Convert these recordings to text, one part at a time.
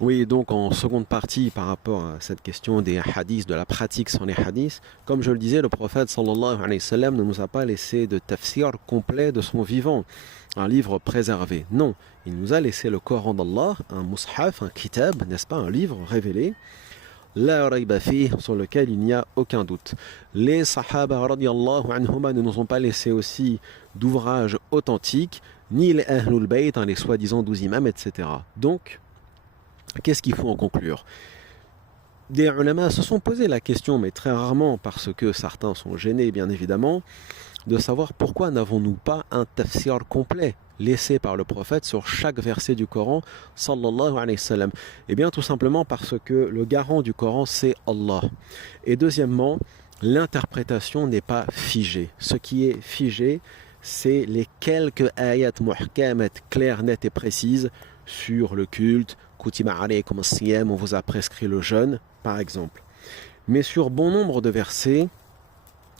Oui, donc en seconde partie, par rapport à cette question des hadiths, de la pratique sans les hadiths, comme je le disais, le prophète sallallahu alayhi wa sallam ne nous a pas laissé de tafsir complet de son vivant, un livre préservé. Non, il nous a laissé le Coran d'Allah, un mushaf, un kitab, n'est-ce pas, un livre révélé, la rayba fih, sur lequel il n'y a aucun doute. Les sahaba radiyallahu anhuma ne nous ont pas laissé aussi d'ouvrages authentiques, ni les ahlul bayt, les soi-disant 12 imams, etc. Donc, qu'est-ce qu'il faut en conclure? Des ulama se sont posé la question, mais très rarement, parce que certains sont gênés, bien évidemment, de savoir pourquoi n'avons-nous pas un tafsir complet laissé par le prophète sur chaque verset du Coran, sallallahu alayhi wa sallam. Eh bien, tout simplement parce que le garant du Coran, c'est Allah. Et deuxièmement, l'interprétation n'est pas figée. Ce qui est figé, c'est les quelques ayats muhkamat claires, nettes et précises sur le culte, Kutiba alaykum as-siyam, on vous a prescrit le jeûne, par exemple. Mais sur bon nombre de versets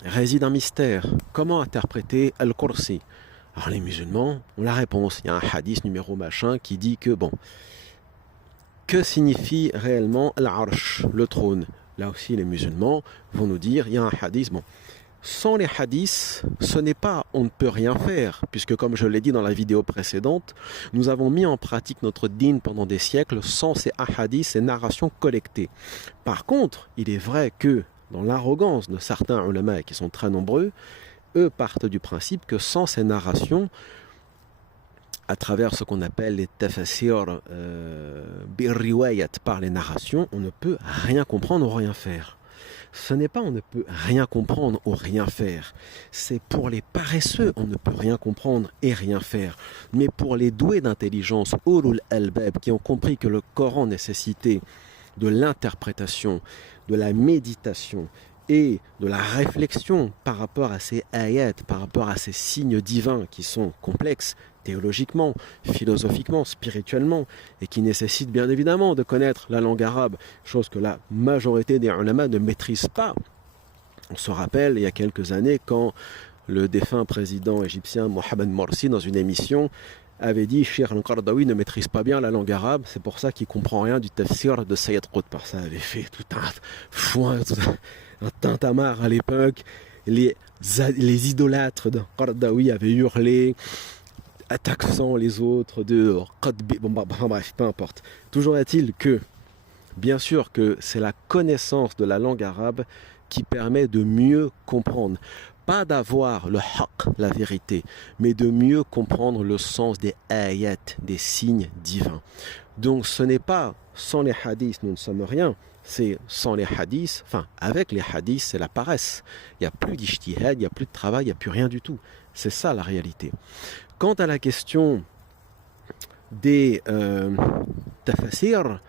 réside un mystère. Comment interpréter Al-Kursi? Alors les musulmans ont la réponse. Il y a un hadith numéro machin qui dit que, bon, que signifie réellement Al-Arsh, le trône? Là aussi les musulmans vont nous dire, il y a un hadith, bon, sans les hadiths, ce n'est pas on ne peut rien faire, puisque comme je l'ai dit dans la vidéo précédente, nous avons mis en pratique notre dîn pendant des siècles sans ces hadiths, ces narrations collectées. Par contre, il est vrai que dans l'arrogance de certains ulama qui sont très nombreux, eux partent du principe que sans ces narrations, à travers ce qu'on appelle les tafasir birriwayat par les narrations, on ne peut rien comprendre ou rien faire. Ce n'est pas on ne peut rien comprendre ou rien faire. C'est pour les paresseux, on ne peut rien comprendre et rien faire. Mais pour les doués d'intelligence, ulul albab, qui ont compris que le Coran nécessitait de l'interprétation, de la méditation et de la réflexion par rapport à ces ayats, par rapport à ces signes divins qui sont complexes, théologiquement, philosophiquement, spirituellement, et qui nécessitent bien évidemment de connaître la langue arabe, chose que la majorité des ulama ne maîtrisent pas. On se rappelle, il y a quelques années, quand le défunt président égyptien Mohamed Morsi, dans une émission, avait dit Cheikh Al-Qaradawi ne maîtrise pas bien la langue arabe, c'est pour ça qu'il ne comprend rien du tafsir de Sayyid Qutb. Ça avait fait tout un foin, un tintamarre à l'époque. Les idolâtres de Qaradawi avaient hurlé, attaquant les autres de Qadbi. Bon, bref, peu importe. Toujours est-il que, bien sûr que c'est la connaissance de la langue arabe qui permet de mieux comprendre. Pas d'avoir le haqq, la vérité, mais de mieux comprendre le sens des ayats, des signes divins. Donc ce n'est pas sans les hadiths, nous ne sommes rien, c'est sans les hadiths, enfin avec les hadiths, c'est la paresse. Il n'y a plus d'ijtihad, il n'y a plus de travail, il n'y a plus rien du tout. C'est ça la réalité. Quant à la question des tafasir,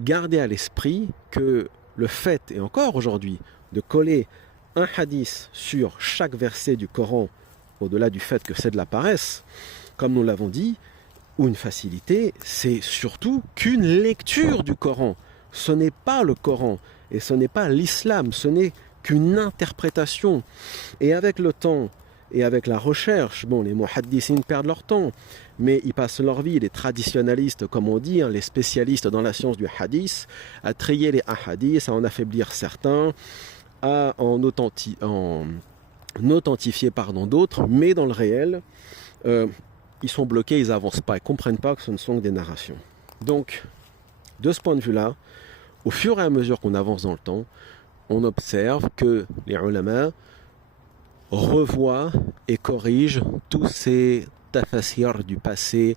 gardez à l'esprit que le fait, et encore aujourd'hui, de coller un hadith sur chaque verset du Coran, au-delà du fait que c'est de la paresse, comme nous l'avons dit, ou une facilité, c'est surtout qu'une lecture du Coran. Ce n'est pas le Coran, et ce n'est pas l'islam, ce n'est qu'une interprétation. Et avec le temps, et avec la recherche, bon, les muhaddissines perdent leur temps, mais ils passent leur vie, les traditionalistes, comme on dit, les spécialistes dans la science du hadith, à trier les ahadiths, à en affaiblir certains, à en authentifier d'autres, mais dans le réel, ils sont bloqués, ils n'avancent pas, ils ne comprennent pas que ce ne sont que des narrations. Donc, de ce point de vue-là, au fur et à mesure qu'on avance dans le temps, on observe que les ulama revoient et corrigent tous ces tafasir du passé.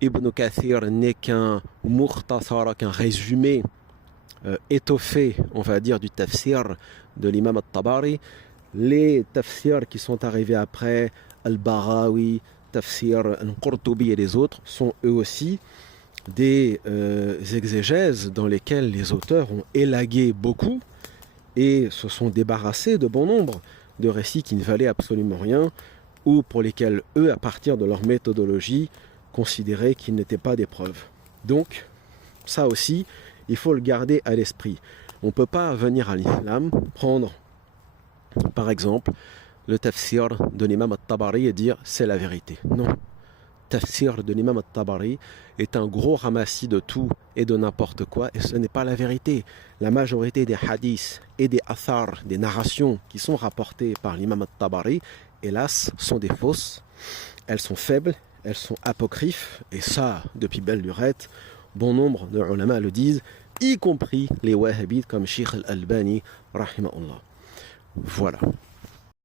Ibn Kathir n'est qu'un mukhtasara, qu'un résumé étoffé, on va dire, du tafsir de l'imam al-Tabari. Les tafsirs qui sont arrivés après, al-Barawi, tafsir al-Qurtubi et les autres, sont eux aussi des exégèses dans lesquelles les auteurs ont élagué beaucoup et se sont débarrassés de bon nombre de récits qui ne valaient absolument rien ou pour lesquels eux, à partir de leur méthodologie, considéraient qu'ils n'étaient pas des preuves. Donc, ça aussi, il faut le garder à l'esprit. On ne peut pas venir à l'islam, prendre par exemple le tafsir de l'imam al-Tabari et dire c'est la vérité. Non. tafsir de l'imam al-Tabari est un gros ramassis de tout et de n'importe quoi, et ce n'est pas la vérité. La majorité des hadiths et des athars, des narrations qui sont rapportées par l'imam al-Tabari, hélas, sont des fausses, elles sont faibles, elles sont apocryphes, et ça, depuis belle lurette, bon nombre de ulama le disent, y compris les wahhabites comme Sheikh al-Albani, rahimahullah. Voilà.